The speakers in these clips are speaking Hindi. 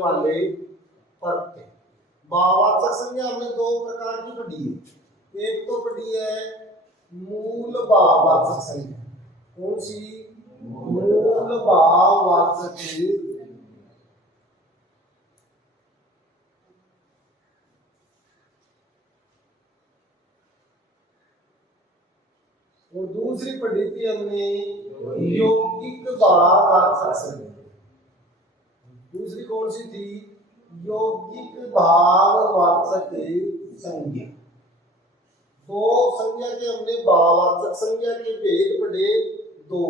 वाले प्रत्यय। भाववाचक संज्ञा हमने दो प्रकार की पढ़ी है। एक तो पढ़ी है मूल भाववाचक संज्ञा। कौन सी? मूल भाववाचक। और दूसरी पढ़ी थी हमने यौगिक भाववाचक संज्ञा। दूसरी कौन सी थी? यौगिक भाववाचक संज्ञा। दो संज्ञा के हमने भाववाचक संज्ञा के भेद पढ़े दो,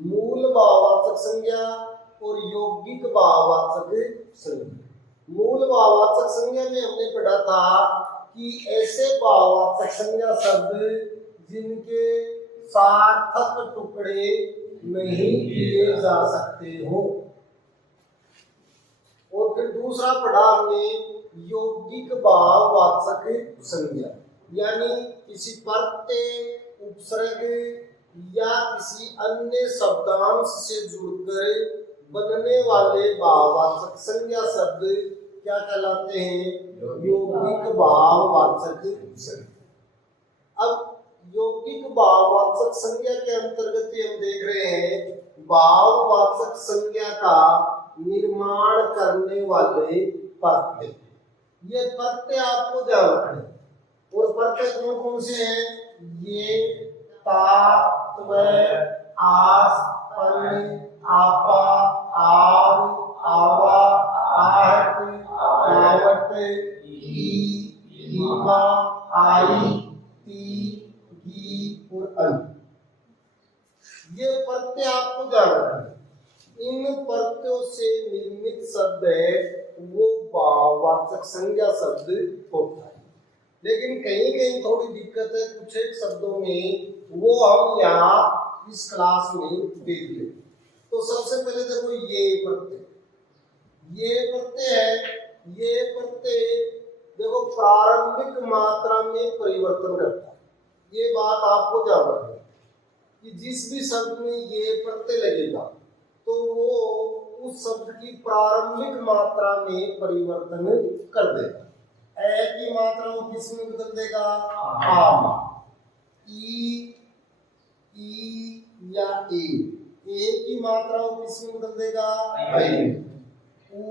मूल भाववाचक संज्ञा और यौगिक भाववाचक संज्ञा। मूल भाववाचक संज्ञा में हमने पढ़ा था कि ऐसे भाववाचक संज्ञा शब्द जिनके सार्थक टुकड़े नहीं किए जा सकते हो। और फिर दूसरा पढ़ा हमने यौगिक भाववाचक संज्ञा, यानी किसी प्रत्यय, उपसर्ग या किसी अन्य शब्दांश से जुड़कर बनने वाले भाववाचक संज्ञा शब्द क्या कहलाते हैं? यौगिक भाववाचक संज्ञा। अब यौगिक भाववाचक संज्ञा के अंतर्गत हम देख रहे हैं भाववाचक संज्ञा का निर्माण करने वाले प्रत्यय। ये प्रत्यय आपको ध्यान रखने, और प्रत्यय कौन कौन से हैं? ये, ता, त्वय, आस, पन, आपा, आव, आवा, आहट, आवट, ई, ईवा, आई, ती, गी और अन। ये प्रत्यय आपको ध्यान रखना। इन प्रत्ययों से निर्मित शब्द है वो भाववाचक संज्ञा शब्द होता है। लेकिन कहीं कहीं थोड़ी दिक्कत है कुछ एक शब्दों में, वो हम यहाँ इस क्लास में देख लें। तो सबसे पहले देखो ये प्रत्यय, ये प्रत्यय है। ये प्रत्यय देखो प्रारंभिक मात्रा में परिवर्तन करता है। ये बात आपको ध्यान रखना कि जिस भी शब्द में ये प्रत्यय लगेगा तो वो उस शब्द की प्रारंभिक मात्रा में परिवर्तन कर देगा। ए की मात्रा वो किस में बदल देगा? आ। ई या ए की मात्रा वो किस में बदल देगा? आई। ऊ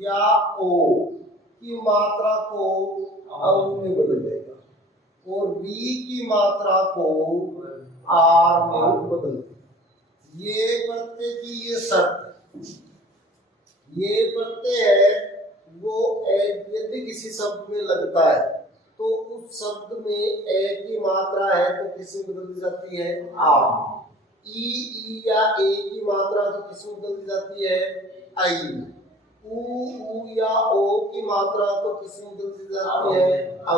या ओ की मात्रा को औ में बदल देगा, और वी की मात्रा को आर में बदल देगा। ये प्रत्यय की ये शर्त, ये प्रत्यय है वो यदि किसी शब्द में लगता है तो उस शब्द में ए की मात्रा है तो किसमें बदल दी जाती है? आ। ई या ए की मात्रा तो किसमें बदल दी जाती है? आई। ऊ या ओ की मात्रा तो किसमें बदल दी जाती है? औ।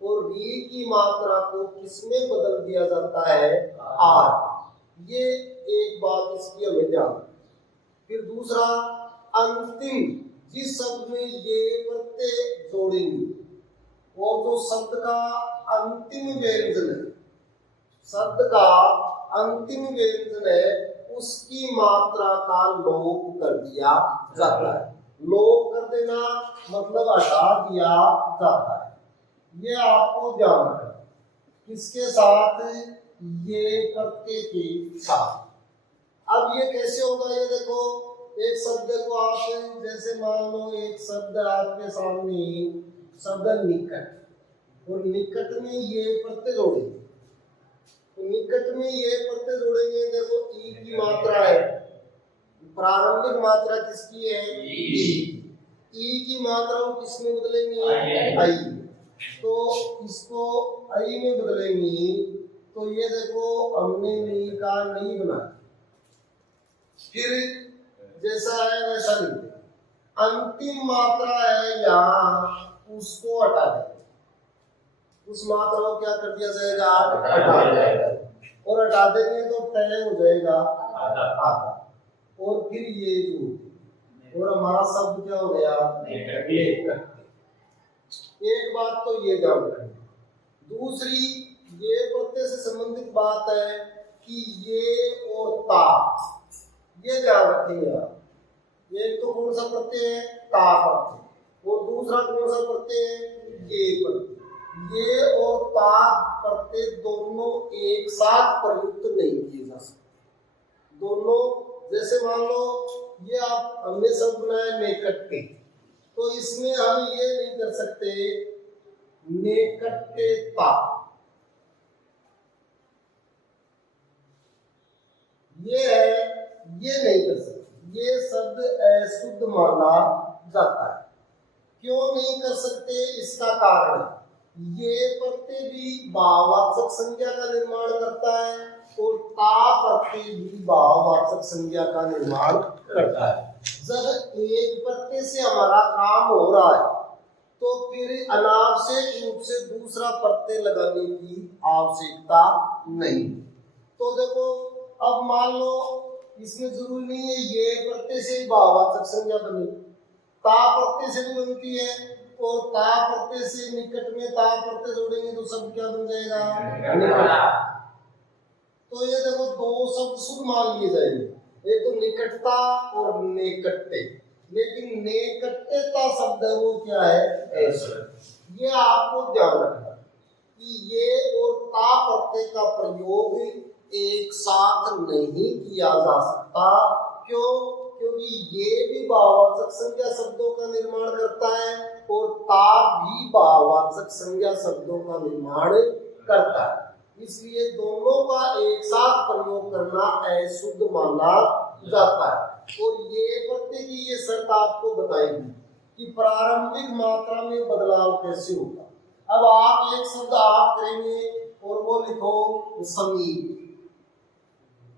और वी की मात्रा को किसमें बदल दिया जाता है? आर। ये एक बात इसकी हमें ध्यान। फिर दूसरा, अंतिम जिस शब्द में ये प्रत्यय जोड़ेंगे और जो शब्द का अंतिम व्यंजन है, शब्द का अंतिम व्यंजन है, उसकी मात्रा का लोप कर दिया जाता है। लोप कर देना मतलब हटा दिया जाता है। ये आपको ध्यान रखना। किसके साथ? ये प्रत्यय के साथ। अब ये कैसे होगा? ये देखो, एक शब्द को आप जैसे मान लो एक शब्द आपके सामने, शब्द निकट, और निकट में ये प्रत्यय जोड़ेंगे, तो निकट में ये प्रत्यय जोड़ेंगे। देखो ई की मात्रा है, प्रारंभिक मात्रा किसकी है? ई की मात्रा को किसमें बदलेंगे? आई। तो इसको आई में बदलेंगे तो ये देखो हमने नी का नहीं बना, फिर जैसा है वैसा नहीं। अंतिम मात्रा है यहाँ, उसको हटा देंगे, उस मात्रा को क्या कर दिया जाएगा? हटा जाएगा। और हटा देंगे तो तय हो जाएगा आधा। और फिर ये जो, और हमारा शब्द क्या हो गया? एक बात तो ये ध्यान रखें। दूसरी, ये प्रत्यय से संबंधित बात है कि ये और ता, ये ध्यान रखेंगे आप। एक तो कौन सा प्रत्यय है, ता प्रत्यय, और दूसरा कौन सा प्रत्यय है, ये प्रत्यय। ये और ता प्रत्यय दोनों एक साथ प्रयुक्त नहीं किए जा सकते। दोनों, जैसे मान लो ये आप हमने शब्द बनाया नेकट्टे, तो इसमें हम ये नहीं कर सकते नेकट्टेता, ये है, ये नहीं कर सकते, ये शब्द अशुद्ध माना जाता है। क्यों नहीं कर सकते, इसका कारण ये प्रत्यय भी भाववाचक संज्ञा का निर्माण करता है और ता प्रत्यय भी भाववाचक संज्ञा का निर्माण करता है। जब एक प्रत्यय से हमारा काम हो रहा है तो फिर अनावश्यक रूप से दूसरा प्रत्यय लगाने की आवश्यकता नहीं। तो देखो अब मान लो इसमें जरूरी नहीं है ये प्रत्यय से भाववाचक संज्ञा बनी, ता प्रत्यय से भी बनती है, तो ता प्रत्यय से निकट में ता प्रत्यय जोड़ेंगे तो शब्द क्या बन जाएगा, निकट। तो ये देखो दो शब्द शुद्ध मान लिए जाएंगे, एक तो निकटता और नेकट्टे, लेकिन नेकट्टेता शब्द है वो क्या है, ऐसा। ये आपको ध्यान रखना कि ये और ता प्रत्यय का प्रयोग एक साथ नहीं किया जा सकता। क्यों? क्योंकि ये भी भाववाचक संज्ञा शब्दों का निर्माण करता है और ता भी भाववाचक संज्ञा शब्दों का निर्माण करता है। इसलिए दोनों का एक साथ प्रयोग करना अशुद्ध माना जाता है। और ये प्रत्यय की ये शर्त आपको बताएगी कि प्रारंभिक मात्रा में बदलाव कैसे होगा। अब आप एक शब्द आप करेंगे और वो लिखो समीप,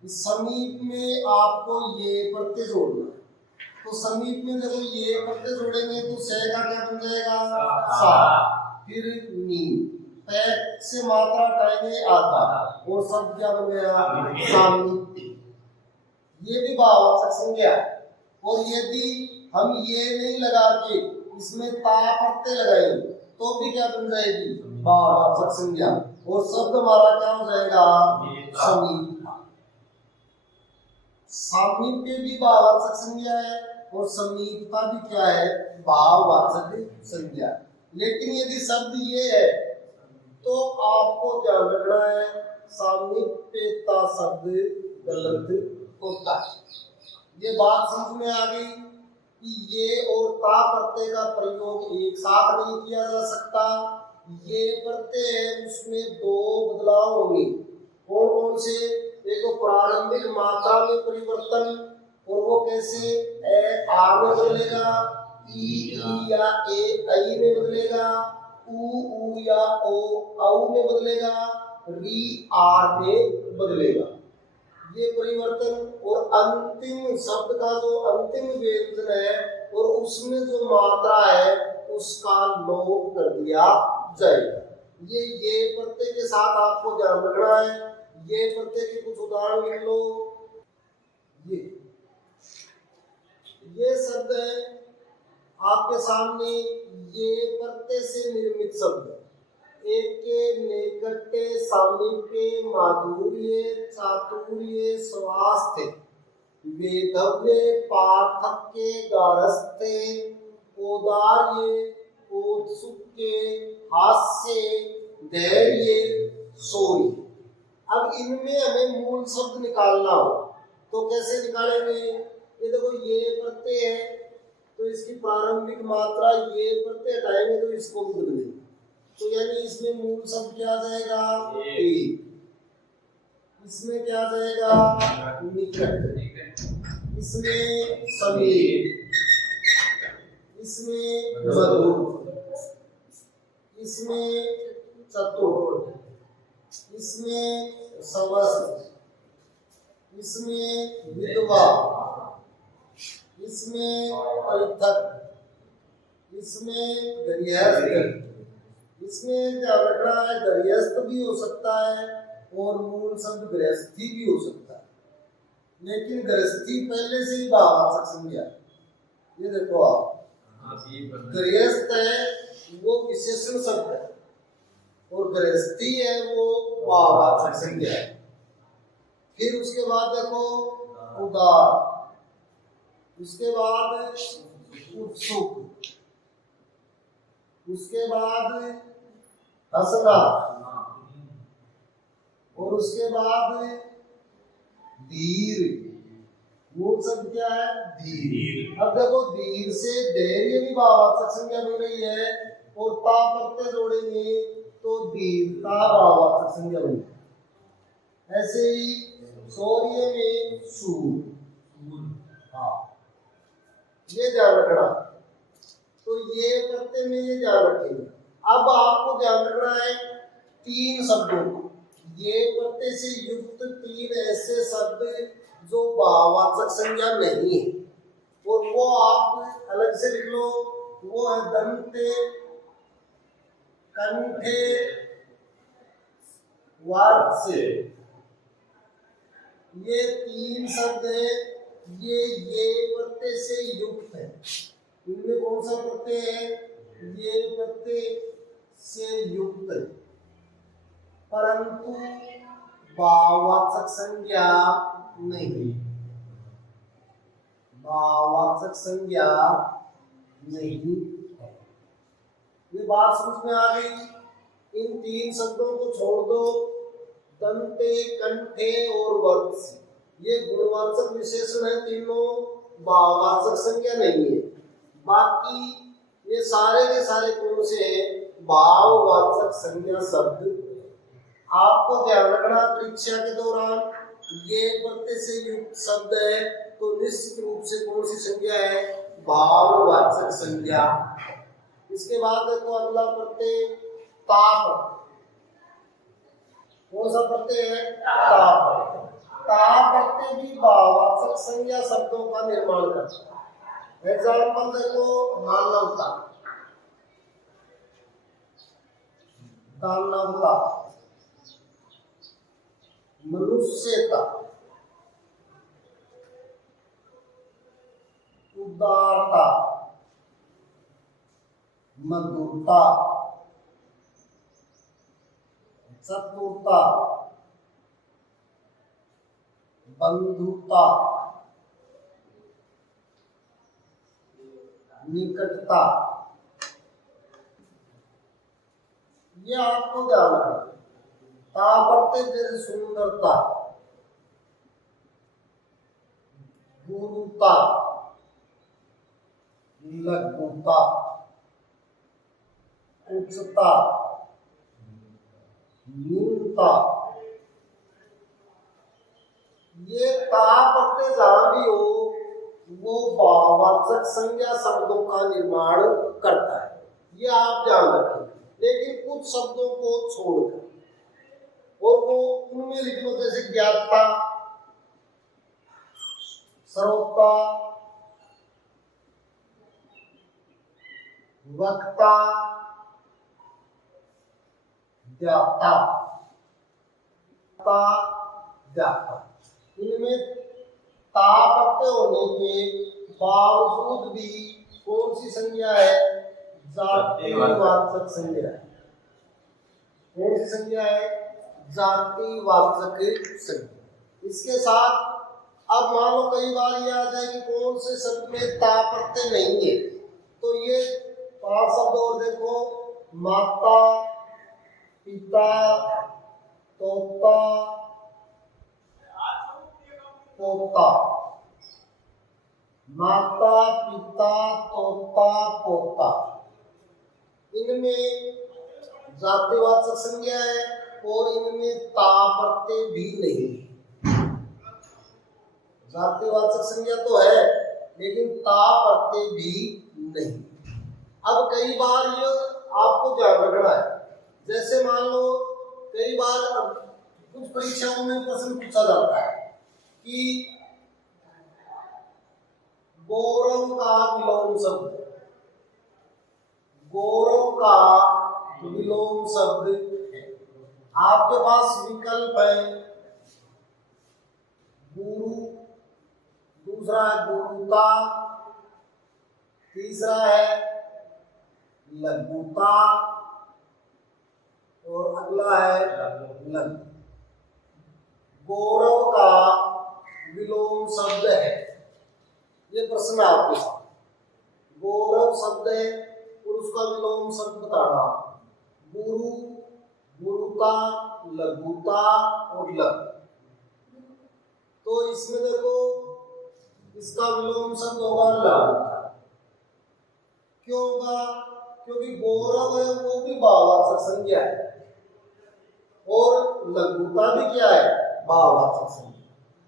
समीप में आपको ये प्रत्यय जोड़ना है, तो समीप में देखो ये प्रत्यय जोड़ेंगे तो से का क्या बन जाएगा, सा, फिर नी, पैर से मात्रा हटाएंगे आधा और शब्द क्या बन गया, सामीप्य। ये भी भाववाचक संज्ञा है। और यदि हम ये नहीं लगा के इसमें ता प्रत्यय लगाएंगे तो भी क्या बन जाएगी, भाववाचक संज्ञा, और शब्द हमारा क्या हो जाएगा, समीप। सामीप्य भी भाववाचक संज्ञा है और समीपता भी क्या है, भाववाचक संज्ञा। लेकिन यदि शब्द ये है तो आपको ध्यान रखना है सामीप्यता शब्द गलत होता है। ये बात समझ में आ गई कि ये और ता प्रत्यय का प्रयोग एक साथ नहीं किया जा सकता। ये प्रत्यय है उसमें दो बदलाव होंगे, कौन कौन से, एक तो प्रारंभिक मात्रा में परिवर्तन, और वो कैसे, ए आ में बदलेगा, ई या ए आई में बदलेगा, उ या ओ औ में बदलेगा, री आर में बदलेगा। ये परिवर्तन और अंतिम शब्द का जो अंतिम व्यंजन है और उसमें जो मात्रा है उसका लोप कर दिया जाएगा। ये प्रत्यय के साथ आपको ध्यान रखना है। ये प्रत्यय के कुछ उदाहरण लिख लो। ये शब्द है आपके सामने, ये प्रत्यय से निर्मित शब्द, एक के निकटे सामीप्य माधुर्य चातुर्य स्वास्थ्य वेधव्य पार्थक्य गारस्थे औदार्य औत्सुक्य हास्य धैर्य शौर्य। अब इनमें हमें मूल शब्द निकालना हो तो कैसे निकालेंगे, ये देखो ये प्रत्यय है तो इसकी प्रारंभिक मात्रा ये प्रत्यय हटाएंगे तो इसको भी बदलेंगे, तो यानी इसमें मूल शब्द क्या आ जाएगा, एक। इसमें क्या आ जाएगा, निकट, इसमें समीप, इसमें मधुर, इसमें चतुर, इसमें सवस्त, इसमें विधवा, इसमें पृथक, इसमें गृहस्थ। इसमें क्या रखना है, गृहस्थ भी हो सकता है और मूल शब्द गृहस्थी भी हो सकता है, लेकिन गृहस्थी पहले से ही भाववाचक संज्ञा। ये देखो आप, गृहस्थ है वो विशेषण शब्द है और गृहस्थी है वो भाववाचक संज्ञा है। फिर उसके बाद देखो उदार, उसके बाद उत्सुक, उसके बाद हंसना, और उसके बाद धीर। मूल शब्द क्या है? धीर। अब देखो धीर से धैर्य भी भाववाचक संज्ञा बन रही है, और ता प्रत्यय जोड़ेंगे तो धीरता भाववाचक संज्ञा बनेगी। ऐसे ही शौर्य में सूर। हाँ, ये ध्यान रखना। तो ये प्रत्यय में ये ध्यान रखेंगे। अब आपको ध्यान रखना है तीन शब्दों को। ये प्रत्यय से युक्त तीन ऐसे शब्द जो भाववाचक संज्ञा नहीं है, और वो आप अलग से लिख लो। वो है दंते, कंठे, वार्त्स्य। ये तीन शब्द है, ये प्रत्यय से युक्त है। इनमें कौन सा प्रत्यय है? ये प्रत्यय से युक्त है, परंतु भाववाचक संज्ञा नहीं। भाववाचक संज्ञा नहीं है। ये बात समझ में आ गई। इन तीन शब्दों को छोड़ दो, दंते, कंठे और वर्त्स्य, ये गुणवाचक विशेषण है तीनों, भाववाचक संज्ञा नहीं है। बाकी ये सारे के सारे कौन से हैं? भाववाचक संज्ञा शब्द। आपको ध्यान रखना परीक्षा के दौरान ये प्रत्यय से युक्त शब्द है तो निश्चित रूप से कौन सी संज्ञा है? भाववाचक संज्ञा। इसके बाद देखो अगला प्रत्यय ताप। कौन सा प्रत्यय है? ताप। ताप प्रत्यय भी भाववाचक संज्ञा शब्दों का निर्माण करता है। एग्जाम्पल देखो, मानवता, दानवता, मनुष्यता, उदारता, मधुरता, चतुरता, बंधुता, निकटता। ये आपको ध्यान रखना। ता प्रत्यय जैसे सुंदरता, गुरुता, लघुता, उच्चता, न्यूनता। ये ता प्रत्यय जहां भी हो वो भाववाचक संज्ञा शब्दों का निर्माण करता है, ये आप ध्यान रखें। लेकिन कुछ शब्दों को छोड़कर, और वो उनमें लिख लो, जैसे ज्ञाता, श्रोता, वक्ता, ज्ञाता, ज्ञाता। इनमें ता प्रत्यय होने के बावजूद भी कौन सी संज्ञा है? जातिवाचक संज्ञा है। कौन सी संज्ञा है? जातिवाचक संज्ञा। इसके साथ अब मान लो कई बार ये आ जाए कि कौन से शब्द में ता प्रत्यय नहीं है, तो ये 5 शब्द और देखो, माता, पिता, तोता, पोता। माता, पिता, तोता, पोता, इनमें जातिवाचक संज्ञा है और इनमें ता प्रत्यय भी नहीं है। जातिवाचक संज्ञा तो है लेकिन ता प्रत्यय भी नहीं। अब कई बार ये आपको ध्यान रखना है, जैसे मान लो कई बार कुछ परीक्षाओं में प्रश्न पूछा जाता है कि गौरव का विलोम शब्द, गौरव का विलोम शब्द है। आपके पास विकल्प है गुरु, दूसरा है गुरुता, तीसरा है लघुता और अगला है लघु। गौरव का विलोम शब्द है ये प्रश्न है आपके साथ। गौरव शब्द है और उसका विलोम शब्द बताना। गुरु, गुरुता, लघुता और लघु। तो इसमें देखो इसका विलोम शब्द होगा लघुता। क्यों होगा? क्योंकि गौरव है वो भी भाववाचक संज्ञा है और लघुता भी क्या है? भाववाचक संज्ञा।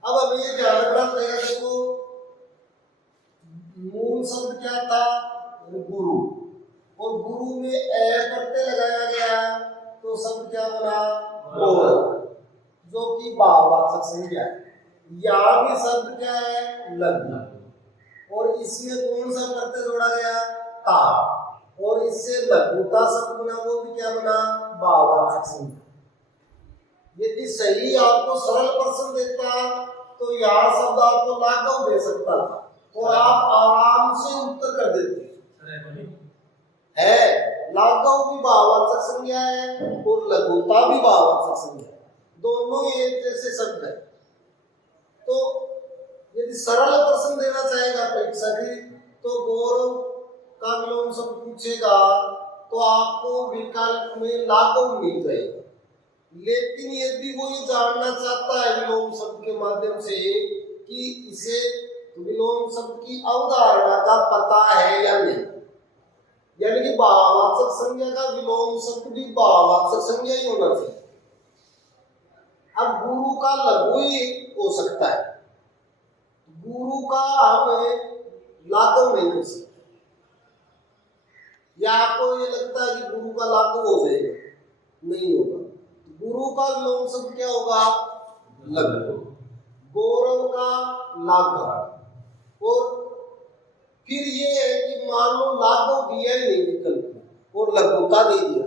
अब हमें ये ध्यान रखना पड़ेगा। देखो मूल शब्द क्या था? गुरु, और गुरु में ए प्रत्यय लगाया गया तो शब्द क्या बना? गौरव, जो कि भाववाचक संज्ञा है। यहाँ भी शब्द क्या है? लघु, और इसमें कौन सा प्रत्यय जोड़ा गया? ता, और इससे लघुता शब्द बना, वो भी क्या बना? भाववाचक संज्ञा। यदि सही आपको सरल प्रश्न देता तो यह शब्द आपको लागू दे सकता था और आप आराम से उत्तर कर देते है। लागू भी भाववाचक संज्ञा है और लघुता भी भाववाचक संज्ञा है, दोनों एक जैसे शब्द है। तो यदि सरल प्रश्न देना चाहेगा परीक्षक तो गौरव का विलोम शब्द पूछेगा तो आपको विकल्प में लागू मिल जाएगा। लेकिन यदि वो ये जानना चाहता है विलोम शब्द के माध्यम से कि इसे विलोम शब्द की अवधारणा का पता है या नहीं, यानी कि भाववाचक संज्ञा का विलोम शब्द भी भाववाचक संज्ञा ही होना चाहिए। अब गुरु का लघु ही हो सकता है, गुरु का हम लागू नहीं कर सकते। या आपको ये लगता है कि गुरु का लागू हो जाएगा? नहीं होगा। गुरु का विलोम शब्द क्या होगा? लघु। गौरव का लागू। और फिर ये है कि मान लो लागू दिया ही नहीं विकल्प और लघुता दे दिया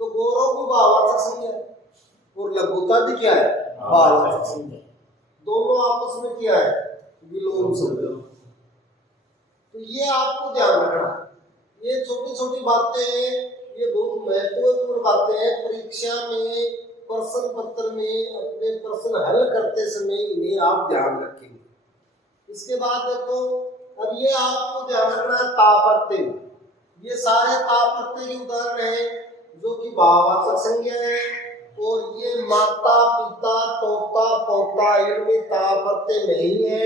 तो गौरव भी भाववाचक संज्ञा है और लघुता भी क्या है? भाववाचक संज्ञा। दोनों आपस में क्या है? विलोम शब्द। तो ये आपको ध्यान रखना। ये छोटी छोटी बातें हैं, ये बहुत महत्वपूर्ण बातें हैं। परीक्षा में प्रश्न पत्र में अपने प्रश्न हल करते समय इन्हें आप ध्यान रखेंगे। इसके बाद देखो, अब ये आपको ध्यान रखना है ताप्रत्यय। ये सारे ताप्रत्यय के उदाहरण हैं जो कि भाववाचक संज्ञा है। और ये माता, पिता, तोता, पोता, इनमें ताप्रत्यय नहीं है।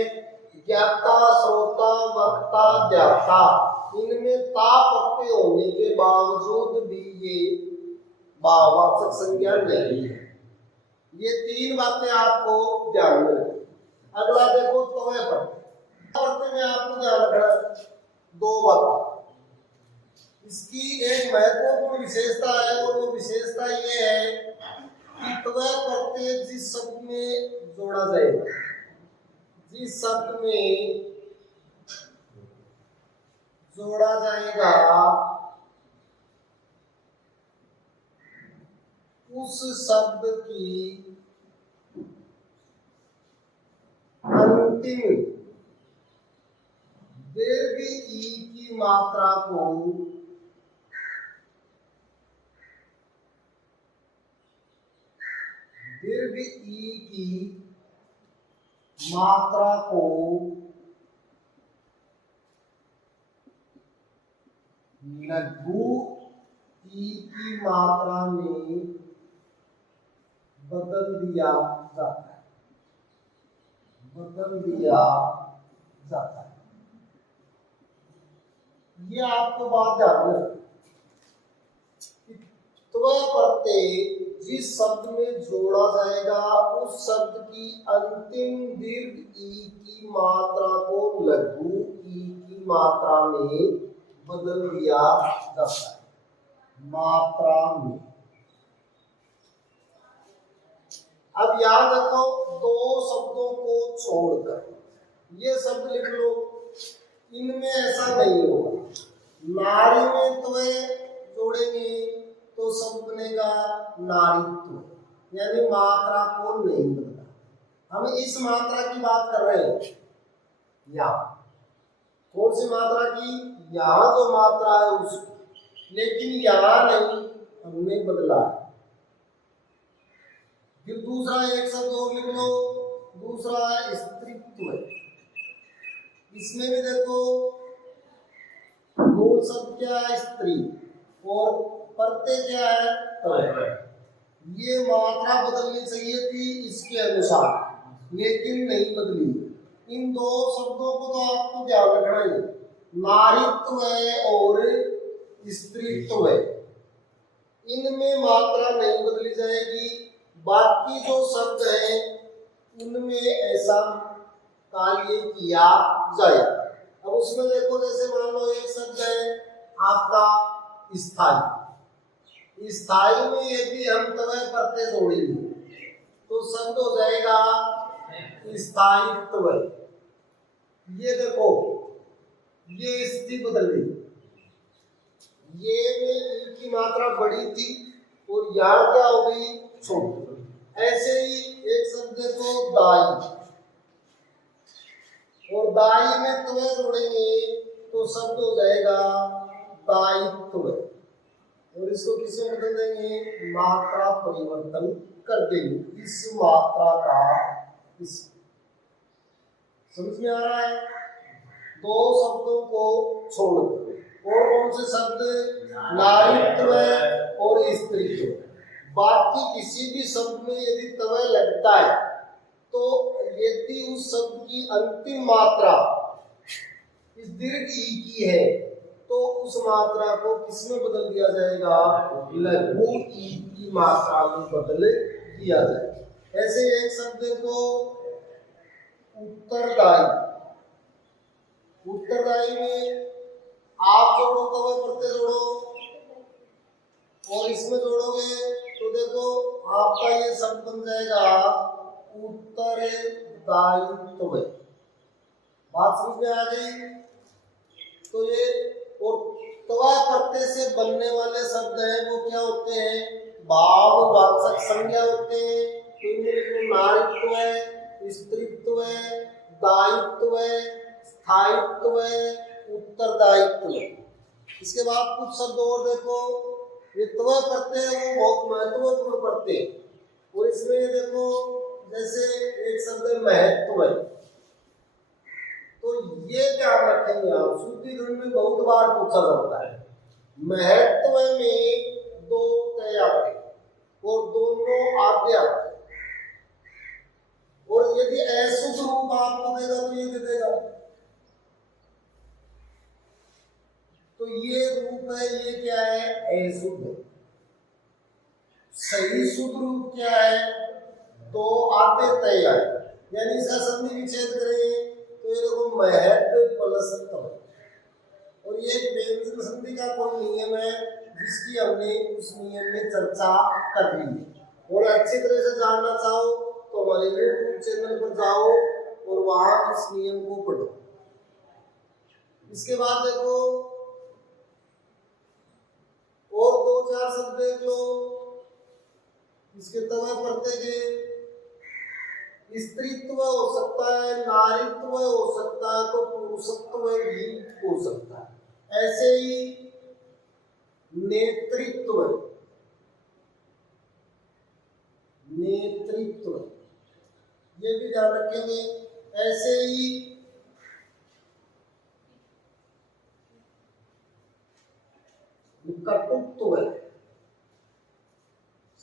ज्ञाता, श्रोता, वक्ता, ज्ञाता, इनमें ता प्रत्यय होने के बावजूद भी ये भाववाचक संज्ञा नहीं है। ये तीन बातें आपको ध्यान में रखनी। अगला देखो तवे प्रत्यय में आपको ध्यान रखना दो बातें। इसकी एक महत्वपूर्ण विशेषता है और वो विशेषता ये है कि तवे प्रत्यय जिस शब्द में जोड़ा जाएगा, जिस शब्द में जोड़ा जाएगा उस शब्द की अंतिम दीर्घ ई की मात्रा को दीर्घ ई की मात्रा को लघु ई की मात्रा में बदल दिया जाता है। बदल दिया जाता है। ये आपको बात ध्यान रखनी। त्वय प्रत्यय जिस शब्द में जोड़ा जाएगा उस शब्द की अंतिम दीर्घ ई की मात्रा को लघु ई की मात्रा में बदल दिया जाता है। मात्रा में। अब याद रखो, दो शब्दों को छोड़कर ये शब्द लिख लो, इनमें ऐसा नहीं होगा। नारी में त्वय जोड़ेंगे तो शब्द बनेगा नारीत्व, यानी मात्रा को नहीं बदला। हम इस मात्रा की बात कर रहे हैं। यहाँ कौन सी मात्रा की? यहाँ जो मात्रा है उसकी, लेकिन यहाँ नहीं, हमने बदला। फिर दूसरा एक शब्द और लिख लो, दूसरा है स्त्रीत्व। इसमें भी देखो मूल शब्द क्या है? स्त्री, और प्रत्यय क्या है? तव। ये मात्रा बदलनी चाहिए थी इसके अनुसार, लेकिन नहीं बदली। इन दो शब्दों को तो आपको ध्यान रखना ही, नारीत्व और स्त्रीत्व, इनमें मात्रा नहीं बदली जाएगी। बाकी जो शब्द हैं उनमें ऐसा कार्य किया जाए। अब उसमें देखो, जैसे मान लो एक शब्द है आपका स्थायी। स्थायी में यदि हम तवे प्रत्यय जोड़ेंगे तो शब्द हो जाएगा स्थायित्व। ये देखो, ये स्थिति बदल गई, ये में की मात्रा बड़ी थी और यहाँ क्या हो गई? छोटी। ऐसे ही एक शब्द को दाई, और दाई में त्व जोड़ेंगे तो शब्द हो जाएगा दायित्व, और इसको किसमें बदल देंगे? मात्रा परिवर्तन कर देंगे। इस मात्रा का इस, समझ में आ रहा है? दो शब्दों को छोड़कर और कौन से शब्द? नारीत्व और स्त्रीत्व। बाकी किसी भी शब्द में यदि तवय लगता है तो यदि उस शब्द की अंतिम मात्रा इस दीर्घ ई की है तो उस मात्रा को किसमें बदल दिया जाएगा? लघु ई की मात्रा में बदल दिया जाएगा। ऐसे एक शब्द को उत्तरदायी, उत्तरदायी में आप जोड़ो तवे प्रत्यय जोड़ो और इसमें जोड़ोगे तो देखो आपका ये शब्द बन जाएगा उत्तरदायित्व। बात समझ में आ गई? तो ये और तवा प्रत्यय से बनने वाले शब्द हैं वो क्या होते हैं? भाववाचक संज्ञा होते हैं। तो इनमें नारीत्व है, स्त्रीत्व है, दायित्व है, स्थायित्व है, उत्तरदायित्व है। इसके बाद कुछ शब्द और देखो, ये तव प्रत्यय है वो बहुत महत्वपूर्ण प्रत्यय, और इसमें देखो जैसे एक शब्द महत्व है, तो ये ध्यान रखेंगे आप, शुद्धिकरण में बहुत बार पूछा जाता है। महत्व में दो तय आते और दोनों आद्य आते, और यदि अशुद्ध रूप आपको देगा तो ये दे देगा। तो ये रूप है, ये क्या है? अशुद्ध। सही शुद्ध रूप क्या है? तो आद्य तय है, यानी इसका संधि विच्छेद करें तो ये देखो महत्व प्लस तव, और ये व्यंजन संधि का कोई नियम है जिसकी हमने उस नियम में चर्चा कर ली है। और अच्छी तरह से जानना चाहो तो हमारे YouTube चैनल पर जाओ और वहां इस नियम को पढ़ो। इसके बाद देखो और दो चार शब्द देख लो इसके तवे प्रत्यय के। स्त्रीत्व हो सकता है, नारीत्व हो सकता है, तो पुरुषत्व भी हो सकता है। ऐसे ही नेतृत्व, नेतृत्व ये भी ध्यान रखेंगे। ऐसे ही कटुत्व,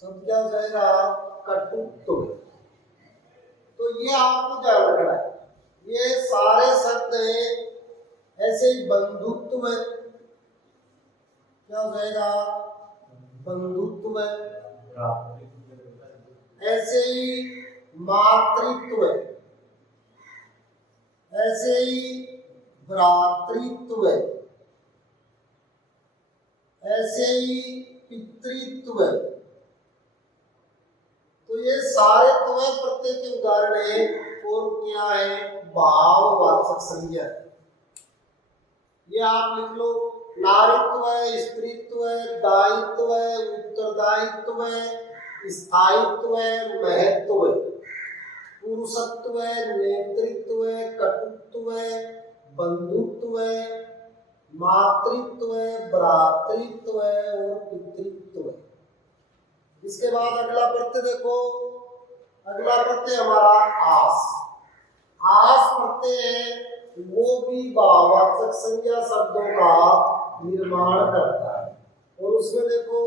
सब क्या हो जाएगा? कटुत्व। तो ये आपको ध्यान रखना है, ये सारे शब्द हैं। ऐसे ही बंधुत्व, क्या हो जाएगा? बंधुत्व। ऐसे ही मातृत्व, ऐसे ही भ्रातृत्व, ऐसे ही पितृत्व। तो ये सारे तवय प्रत्यय के उदाहरण है। और क्या है? भाववाचक संज्ञा। ये आप लिख लो, नारीत्व है, स्त्रीत्व है, दायित्व है, उत्तरदायित्व है, स्थायित्व है, महत्व है, पुरुषत्व है, नेतृत्व है, कटुत्व है, बंधुत्व है, मातृत्व है, भ्रातृत्व है और पितृत्व है। इसके बाद अगला प्रत्यय देखो, अगला प्रत्यय हमारा आस। आस प्रत्यय है वो भी भाववाचक संज्ञा शब्दों का निर्माण करता है। और उसमें देखो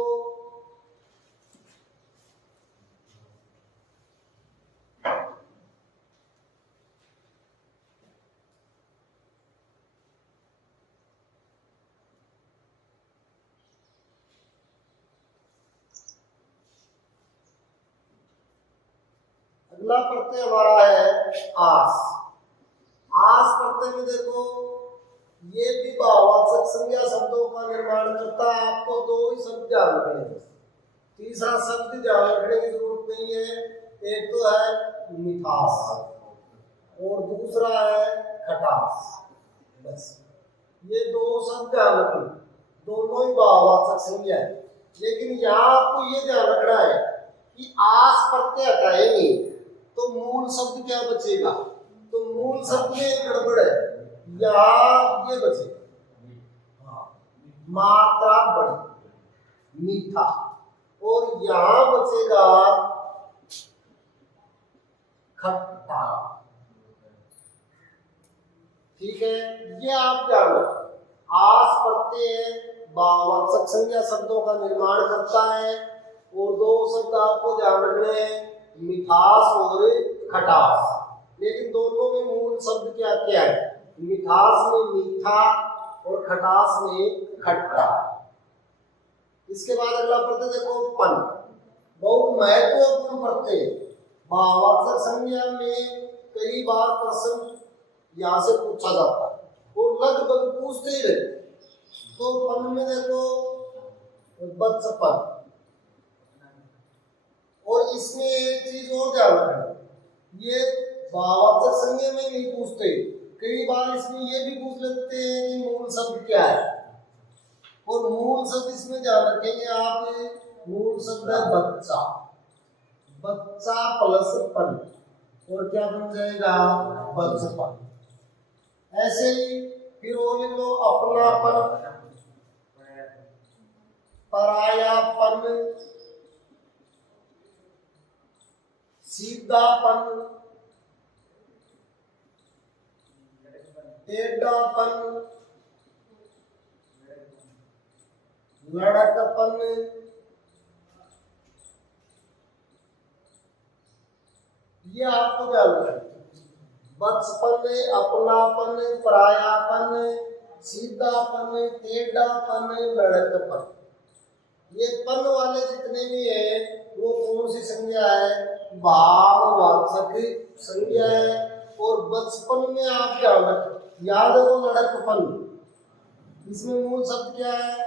अगला प्रत्यय हमारा है आस। आस प्रत्यय में देखो ये भी भाववाचक संज्ञा शब्दों का निर्माण करता है। आपको दो ही शब्द ध्यान रखने हैं, तीसरा शब्द ध्यान रखने की जरूरत नहीं है। एक तो है मिठास और दूसरा है खटास, बस ये दो शब्द ध्यान रखना, दोनों ही भाववाचक संज्ञा है। लेकिन यहाँ आपको ये ध्यान रखना है कि आस प्रत्यय हटाएंगे तो मूल शब्द क्या बचेगा। तो मूल शब्द में गड़बड़ है, यहाँ ये बचेगा मात्रा बड़ी मीठा, और यहाँ बचेगा खट्टा। ठीक है, ये आप ध्यान रखें। आस प्रत्यय भाववाचक संज्ञा शब्दों का निर्माण करता है, और दो शब्द आपको ध्यान रखने हैं, मिठास और खटास। लेकिन दोनों में मूल शब्द क्या क्या है, मिठास में मीठा और खटास में खट्टा। इसके बाद अगला प्रत्यय देखो पन, बहुत महत्वपूर्ण प्रत्यय। भाववाचक संज्ञा में कई बार प्रश्न यहाँ से पूछा जाता है और लगभग पूछते ही रहते। तो पन में देखो बचपन, और इसमें एक चीज और ध्यान रखना, ये भाववाचक संज्ञा में नहीं पूछते, कई बार इसमें ये भी पूछ लेते हैं कि मूल शब्द क्या है। और मूल शब्द इसमें ध्यान रखेंगे आप, मूल शब्द है बच्चा, बच्चा प्लस पन, और क्या बन जाएगा बचपन। ऐसे ही फिर और लिख लो अपनापन, परायापन, सीधापन, टेढ़ापन, लड़कपन, ये आपको ध्यान रखना। बचपन, अपनापन, परायापन, सीधापन, टेढ़ापन, लड़कपन, ये पन वाले जितने भी है वो कौन सी संज्ञा है, भाववाचक संज्ञा है। और बचपन में आप ध्यान रखें, याद है वो लड़कपन, इसमें मूल शब्द क्या है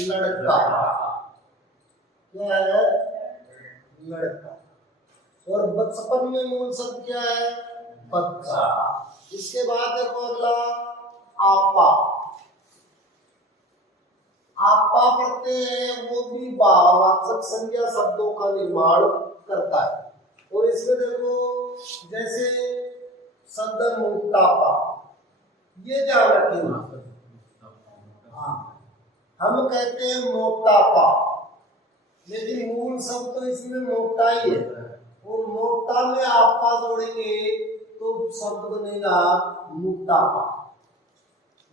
लड़का, क्या है लड़का। और बचपन में मूल शब्द क्या है बच्चा। इसके बाद देखो अगला आपा। आपा प्रत्यय है वो भी भाववाचक संज्ञा शब्दों का निर्माण करता है। और इसमें देखो जैसे शब्द मोटापा, ये ध्यान रखेंगे। हाँ, हम कहते हैं मोटापा, लेकिन मूल शब्द तो इसमें मोटा ही है, और मोटा में आपा जोड़ेंगे तो शब्द बनेगा मोटापा,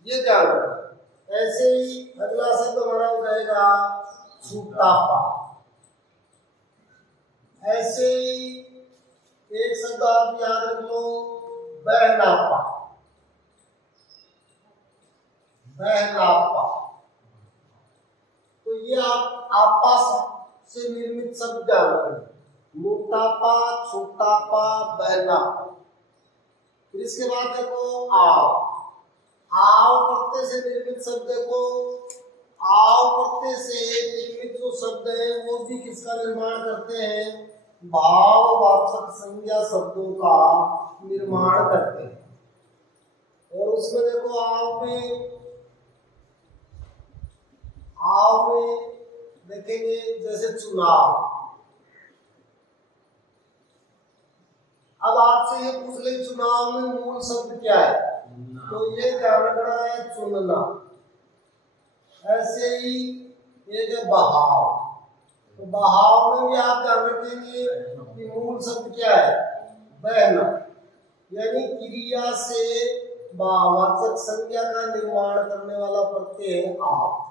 ये ध्यान रखें। ऐसे ही अगला शब्द हमारा हो जाएगा सूटापा। ऐसे ही एक शब्द आप याद रख लो बहनापा, बहनापा। तो ये आप आपा से निर्मित शब्द ध्यान रखें, मोटापा, छोटापा, बहनापा। फिर इसके बाद देखो आव। आव प्रत्यय से निर्मित शब्द देखो, आव प्रत्यय से निर्मित जो शब्द है वो भी किसका निर्माण करते हैं, भाववाचक संज्ञा शब्दों का निर्माण करते हैं। और उसमें देखो आव में देखेंगे जैसे चुनाव। अब आपसे ये पूछ ले चुनाव में मूल शब्द क्या है, तो ये ध्यान रखना है चुनना। ऐसे ही एक है बहाव, तो बहाव में भी आप ध्यान रखेंगे कि मूल शब्द क्या है बहना, यानी क्रिया से वाचक संज्ञा का निर्माण करने वाला प्रत्यय है आप।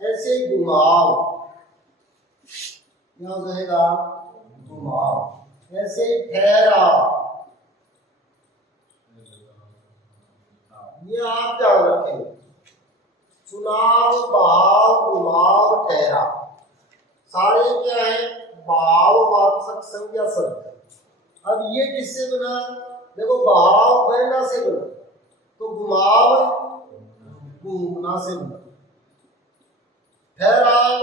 ऐसे घुमाव, क्या हो जाएगा? घुमाव। ऐसे ठहरा, ये आप ध्यान रखें। चुनाव, बहाव, घुमाव, ठहरा, सारे क्या है? भाववाचक संज्ञा शब्द। अब ये किससे बना? देखो, बहाव बहना से बना, तो घुमाव घूमना से बना, ठहराव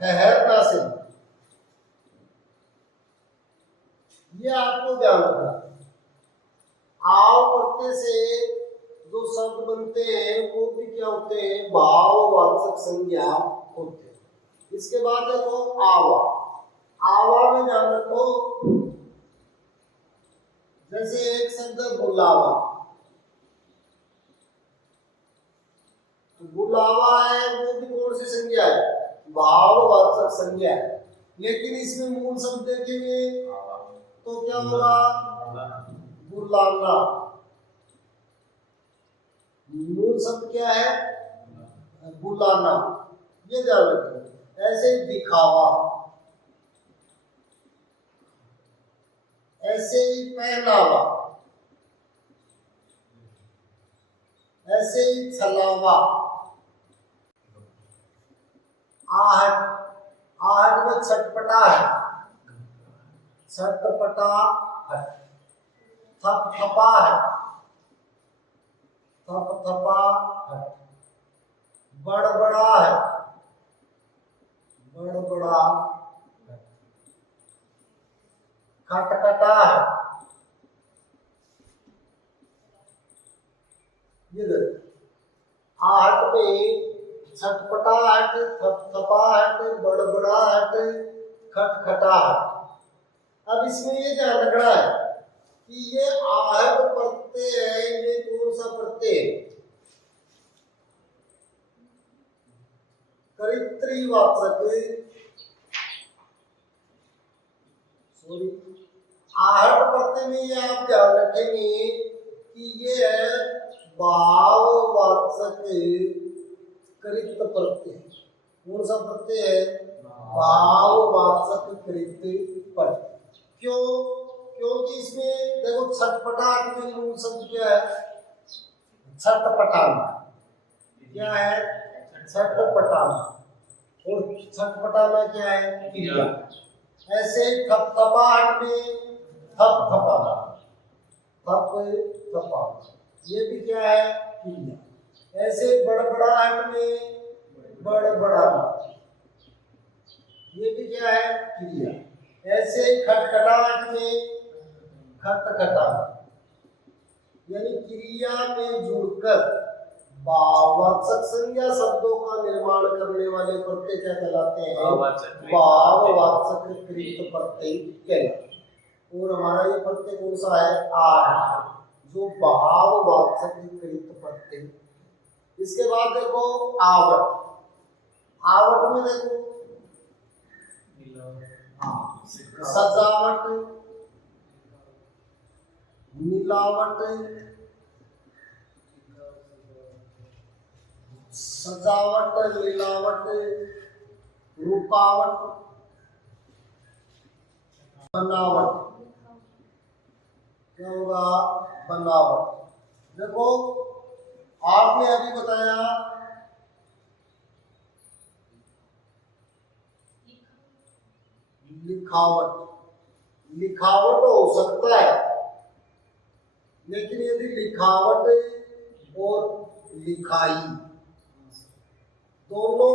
ठहरना से बना। ये आपको ध्यान रखना। आव प्रत्यय से जो शब्द बनते हैं वो भी क्या होते हैं? भाववाचक संज्ञा होते हैं। इसके बाद देखो आवा। आवा में ध्यान रखो, जैसे एक शब्द बुलावा, तो बुलावा है, वो भी कौन सी संज्ञा है? भाववाचक संज्ञा है। लेकिन इसमें मूल शब्द देखेंगे तो क्या होगा? बुलाना। मूल शब्द क्या है? बुलाना, ये ध्यान रखें। ऐसे दिखावा, ऐसे ही पहनावा, ऐसे ही छलावा। आहट, आहट में छटपटा है, छटपटा है। थपथपा है, थपथपा है। बड़बड़ा है, बड़बड़ा है। खटखटा है, ये आहट में छटपटाहट, थपथपाहट, बड़बड़ाहट, खटखटाहट। अब इसमें ये ध्यान रखना है कि ये आहट प्रत्यय है, ये कौन सा प्रत्यय है? कर्तृवाचक, सॉरी, आहट प्रत्यय में ये आप ध्यान रखेंगे कि ये है भाववाचक कृत प्रत्यय। कौन सा प्रत्यय है? भाववाचक कृत प्रत्यय। क्यों? क्योंकि इसमें देखो छटपटाहट में मूल शब्द क्या है? छटपटाना। क्या है? छटपटाना। और छटपटाना क्या है? क्रिया। ऐसे थपथपाहट में थपथपाना, थपथपाना, ये भी क्या है? क्रिया। ऐसे बड़बड़ाहट में बड़बड़ाना, ये भी क्या है? क्रिया। ऐसे खटखटाहट में खटखटाना, यानी क्रिया में जुड़कर भाववाचक संज्ञा शब्दों का निर्माण करने वाले प्रत्यय क्या कहलाते हैं? भाववाचक कृत प्रत्यय कहलाते हैं। और हमारा ये प्रत्यय कौन सा है? आ, जो भाववाचक कृत प्रत्यय। इसके बाद देखो आवट। आवट में देखो सजावट, मिलावट, सजावट, मिलावट, रुकावट, बनावट। क्या होगा? बनावट। देखो आपने अभी बताया लिखावट। लिखावट हो सकता है, लेकिन यदि लिखावट और लिखाई दोनों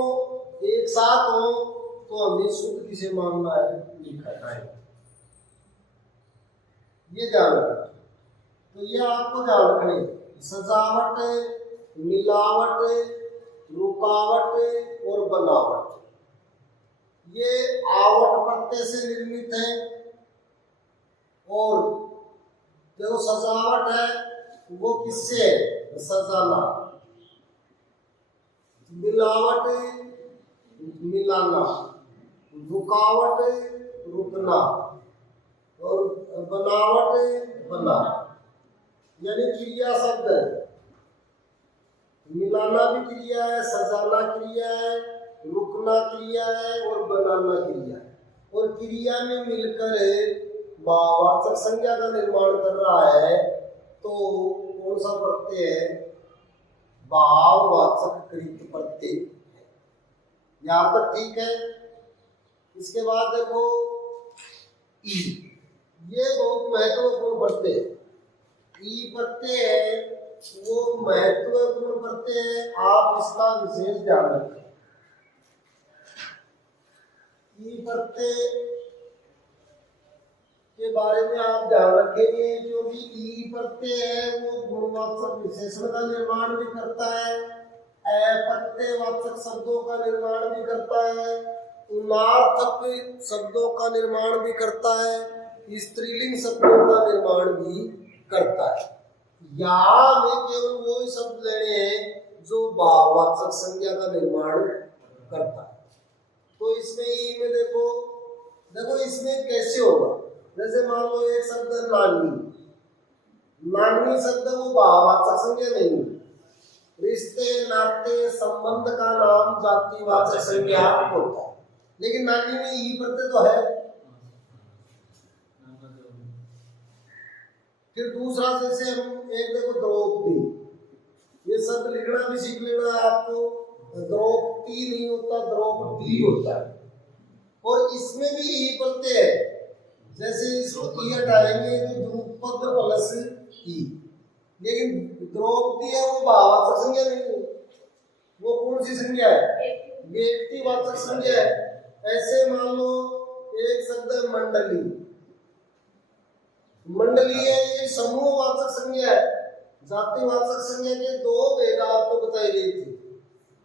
एक साथ हो तो हमें शुद्ध किसे मानना है? लिखाई। ये ध्यान रखना। तो ये आपको ध्यान रखने, सजावट, मिलावट, रुकावट और बनावट, ये आवट प्रत्यय से निर्मित है। और देखो सजावट है, वो किससे है? सजाना। मिलावट मिलाना, रुकावट रुकना, और बनावट बना। यानी क्रिया शब्द है, मिलाना भी क्रिया है, सजाना क्रिया है, रुकना क्रिया है और बनाना क्रिया है। और क्रिया में मिलकर भाववाचक संज्ञा का निर्माण कर रहा है, तो कौन सा प्रत्यय है? भाववाचक कृत प्रत्यय है। यहाँ तक ठीक है। इसके बाद देखो ई, ये बहुत महत्वपूर्ण प्रत्यय है। ई प्रत्यय है वो महत्वपूर्ण प्रत्यय है, आप इसका विशेष ध्यान रखें। ई प्रत्यय के बारे में आप ध्यान रखेंगे, क्योंकि ई प्रत्यय है वो गुणवाचक विशेषण का निर्माण भी करता है, अप्रत्ययवाचक शब्दों का निर्माण भी करता है, उनार्थक शब्दों का निर्माण भी करता है, स्त्रीलिंग शब्दों का निर्माण भी करता है। यहाँ में केवल वो ही शब्द लेने हैं जो भाववाचक संज्ञा का निर्माण करता है। तो इसमें ई में देखो इसमें कैसे होगा। जैसे मान लो एक शब्द नानी, नानी शब्द वो भाववाचक संज्ञा नहीं है। रिश्ते नाते संबंध का नाम जातिवाचक संज्ञा होता है, लेकिन नानी में ई प्रत्यय तो है। फिर दूसरा जैसे हम एक देखो द्रौपदी, ये शब्द लिखना भी सीख लेना है आपको। द्रौपदी नहीं होता, द्रौपदी होता है। और इसमें भी ई प्रत्यय है। जैसे इसको ई हटाएंगे तो द्रुपद प्लस ई, लेकिन द्रौपदी है वो भाववाचक संज्ञा नहीं है। वो कौन सी संज्ञा है? व्यक्तिवाचक संज्ञा है। ऐसे मान लो एक शब्द है मंडली, मंडली है ये समूहवाचक संज्ञा है। जातिवाचक संज्ञा के दो भेद आपको बताई गई थी,